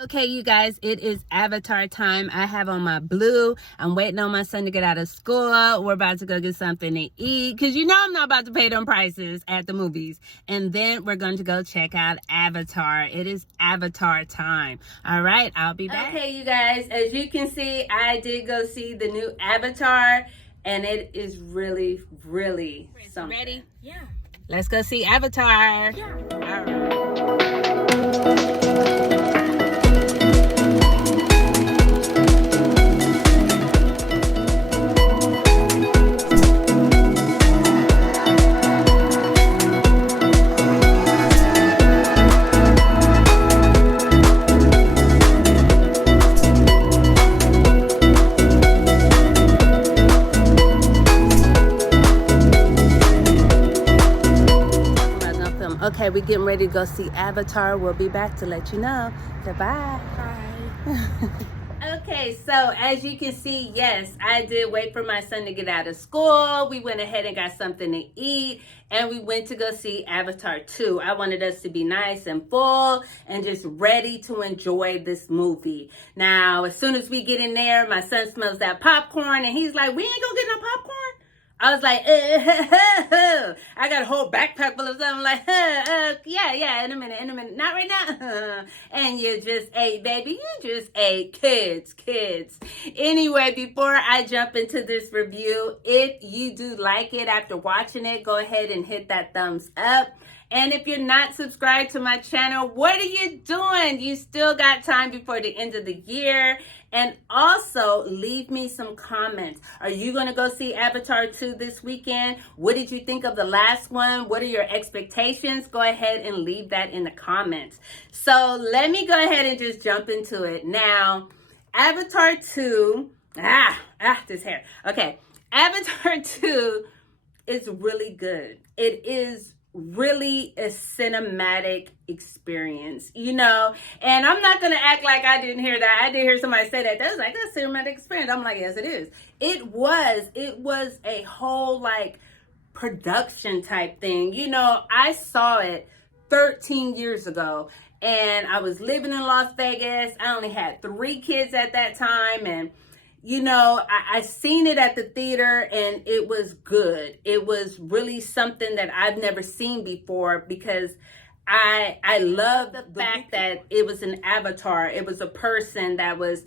Okay, you guys, it is Avatar time. I have on my blue. I'm waiting on my son to get out of school. We're about to go get something to eat because you know I'm not about to pay them prices at the movies. And then we're going to go check out Avatar. It is Avatar time. All right, I'll be back. Okay, you guys, as you can see, I did go see the new Avatar, and it is really, really something. Ready? Yeah. Let's go see Avatar. Yeah. All right. Okay, we're getting ready to go see Avatar. We'll be back to let you know. Goodbye. Bye. Okay, so as you can see, yes, I did wait for my son to get out of school. We went ahead and got something to eat, and we went to go see Avatar 2. I wanted us to be nice and full and just ready to enjoy this movie. Now, as soon as we get in there, my son smells that popcorn, and he's like, we ain't gonna get no popcorn? I was like, I got a whole backpack full of stuff. I'm like, yeah, in a minute. Not right now. And you just ate, baby. You just ate. Kids. Anyway, before I jump into this review, if you do like it after watching it, go ahead and hit that thumbs up. And if you're not subscribed to my channel, what are you doing? You still got time before the end of the year. And also, leave me some comments. Are you going to go see Avatar 2 this weekend? What did you think of the last one? What are your expectations? Go ahead and leave that in the comments. So let me go ahead and just jump into it. Now, Avatar 2, this hair. Okay, Avatar 2 is really good. It is really a cinematic experience, you know, and I'm not gonna act like I didn't hear that. I did hear somebody say that. That was like, that's a cinematic experience. I'm like, yes, it is. It was a whole like production type thing. You know, I saw it 13 years ago, and I was living in Las Vegas. I only had 3 kids at that time, and you know, I seen it at the theater, and it was good. It was really something that I've never seen before because I love the fact that it was an avatar. It was a person that was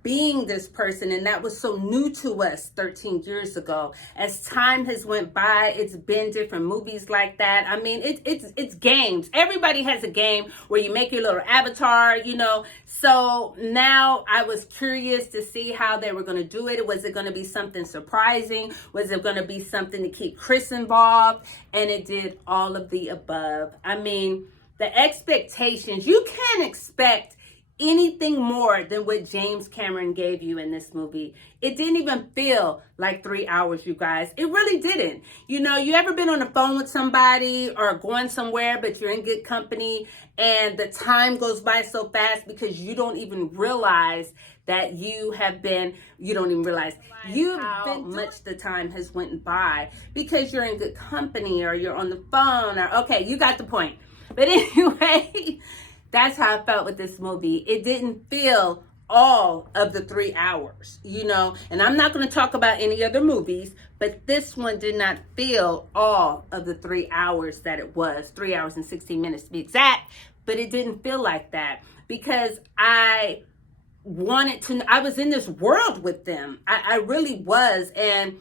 being this person, and that was so new to us 13 years ago. As time has went by, it's been different movies like that. I mean, it's games. Everybody has a game where you make your little avatar, you know. So now I was curious to see how they were going to do it. Was it going to be something surprising? Was it going to be something to keep Chris involved? And it did all of the above. I mean, the expectations, you can't expect anything more than what James Cameron gave you in this movie. It didn't even feel like 3 hours, you guys. It really didn't. You know, you ever been on the phone with somebody or going somewhere, but you're in good company and the time goes by so fast because you don't even realize that you don't even realize how much the time has went by because you're in good company or you're on the phone or, okay, you got the point. But anyway, that's how I felt with this movie. It didn't feel all of the 3 hours, you know, and I'm not going to talk about any other movies, but this one did not feel all of the 3 hours that it was, 3 hours and 16 minutes to be exact, but it didn't feel like that because I was in this world with them. I really was. And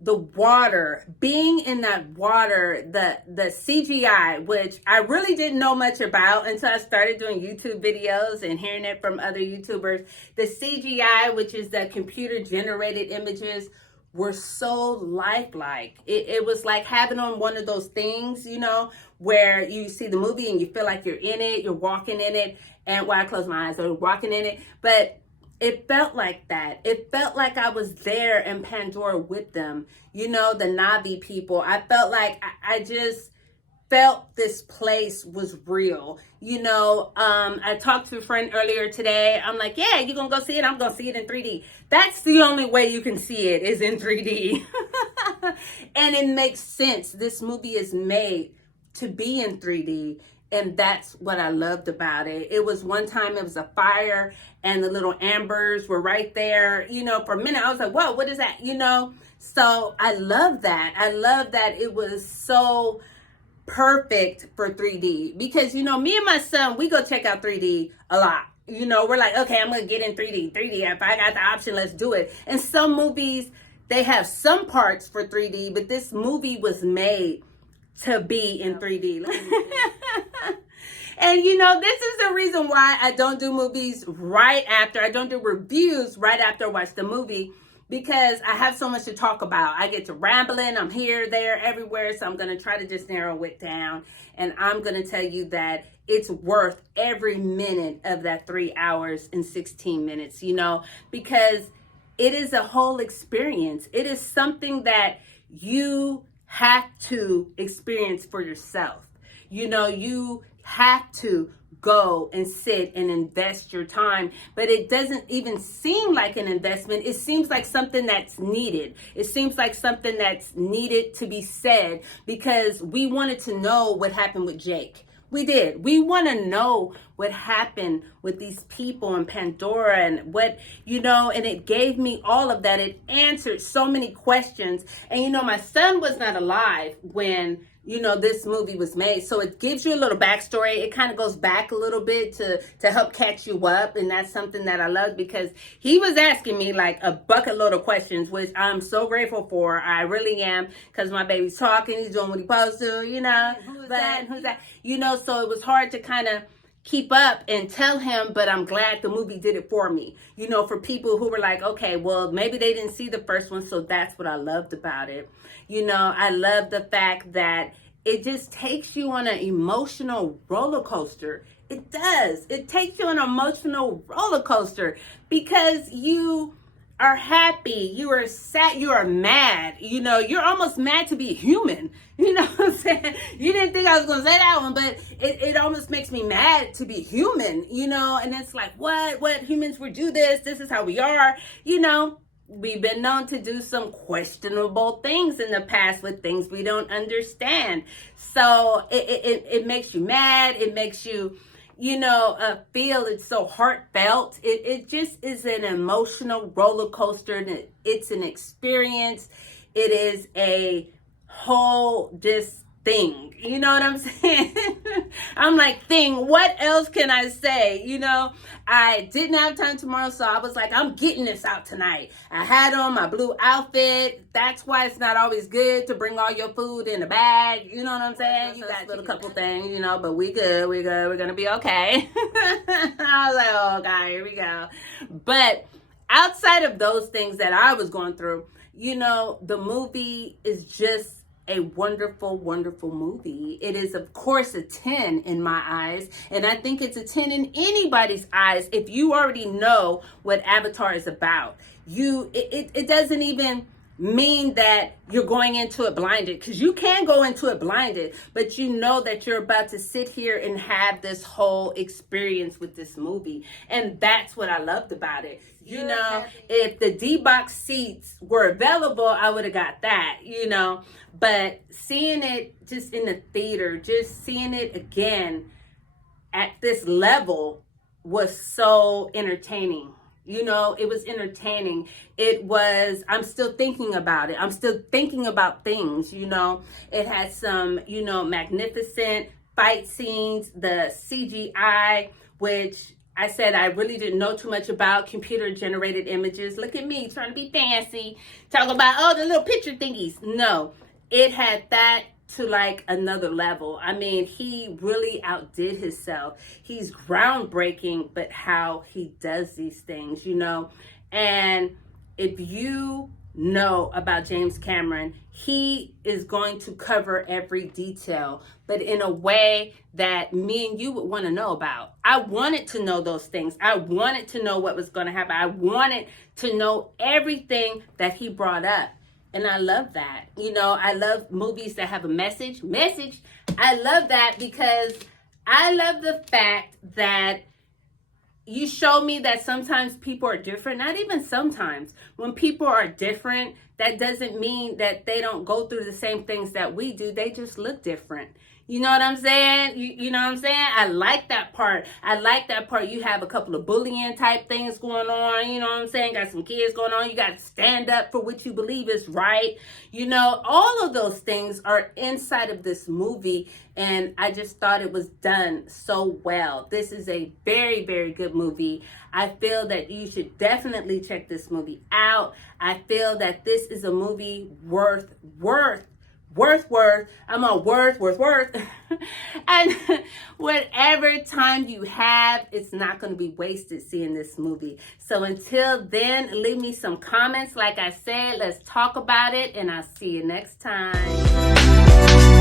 the water, being in that water, the CGI, which I really didn't know much about until I started doing YouTube videos and hearing it from other YouTubers. The CGI, which is the computer generated images, were so lifelike. It was like having on one of those things, you know, where you see the movie and you feel like you're in it, you're walking in it, and I close my eyes, or walking in it, but it felt like that. It felt like I was there in Pandora with them. You know, the Navi people. I felt like I just felt this place was real. You know, I talked to a friend earlier today. I'm like, yeah, you're going to go see it? I'm going to see it in 3D. That's the only way you can see it is in 3D. And it makes sense. This movie is made to be in 3D. And that's what I loved about it. It was one time it was a fire and the little ambers were right there. You know, for a minute I was like, whoa, what is that? You know, so I love that. I love that it was so perfect for 3D because, you know, me and my son, we go check out 3D a lot. You know, we're like, okay, I'm going to get in 3D. If I got the option, let's do it. And some movies, they have some parts for 3D, but this movie was made to be in 3D. And you know, this is the reason why I don't do movies right after. I don't do reviews right after I watch the movie because I have so much to talk about. I get to rambling. I'm here, there, everywhere. So I'm going to try to just narrow it down. And I'm going to tell you that it's worth every minute of that 3 hours and 16 minutes, you know, because it is a whole experience. It is something that you have to experience for yourself. You know, you have to go and sit and invest your time, but it doesn't even seem like an investment. It seems like something that's needed. It seems like something that's needed to be said because we wanted to know what happened with Jake. We did. We want to know what happened with these people in Pandora and what, you know, and it gave me all of that. It answered so many questions. And, you know, my son was not alive when, you know, this movie was made. So it gives you a little backstory. It kind of goes back a little bit to help catch you up. And that's something that I love because he was asking me like a bucket load of questions, which I'm so grateful for. I really am, because my baby's talking. He's doing what he's supposed to, you know. Who's that? You know, so it was hard to kind of keep up and tell him, but I'm glad the movie did it for me. You know, for people who were like, okay, well, maybe they didn't see the first one, so that's what I loved about it. You know, I love the fact that it just takes you on an emotional roller coaster. It does. It takes you on an emotional roller coaster because you are happy, you are sad, you are mad. You know, you're almost mad to be human. You know what I'm saying? You didn't think I was going to say that one, but it almost makes me mad to be human, you know? And it's like, what? Humans would do this. This is how we are. You know, we've been known to do some questionable things in the past with things we don't understand. So it makes you mad. It makes you, you know, feel it's so heartfelt. It just is an emotional roller coaster, and it's an experience. It is a whole just thing. You know what I'm saying? I'm like, thing. What else can I say? You know, I didn't have time tomorrow, so I was like, I'm getting this out tonight. I had on my blue outfit. That's why it's not always good to bring all your food in a bag. You know what I'm saying? You got a little couple things, you know, but we good. We're going to be okay. I was like, oh, God, here we go. But outside of those things that I was going through, you know, the movie is just a wonderful, wonderful movie. It is, of course, a 10 in my eyes. And I think it's a 10 in anybody's eyes if you already know what Avatar is about. It doesn't even mean that you're going into it blinded, because you can go into it blinded, but you know that you're about to sit here and have this whole experience with this movie. And that's what I loved about it. You know, if the D-box seats were available, I would have got that, you know. But seeing it just in the theater, just seeing it again at this level was so entertaining. You know, it was entertaining. It was, I'm still thinking about it. I'm still thinking about things, you know. It had some, you know, magnificent fight scenes, the CGI, which I said I really didn't know too much about computer generated images. Look at me trying to be fancy, talking about, oh, the little picture thingies. No, it had that to like another level. I mean, he really outdid himself. He's groundbreaking, but how he does these things, you know. And if you know about James Cameron, he is going to cover every detail, but in a way that me and you would want to know about. I wanted to know those things. I wanted to know what was going to happen. I wanted to know everything that he brought up. And I love that. You know, I love movies that have a message. I love that because I love the fact that you show me that sometimes people are different. Not even sometimes. When people are different, that doesn't mean that they don't go through the same things that we do. They just look different. You know what I'm saying? You know what I'm saying? I like that part. I like that part. You have a couple of bullying type things going on. You know what I'm saying? Got some kids going on. You got to stand up for what you believe is right. You know, all of those things are inside of this movie. And I just thought it was done so well. This is a very, very good movie. I feel that you should definitely check this movie out. I feel that this is a movie worth. I'm on worth. And whatever time you have, it's not going to be wasted seeing this movie. So until then, leave me some comments. Like I said, let's talk about it, and I'll see you next time.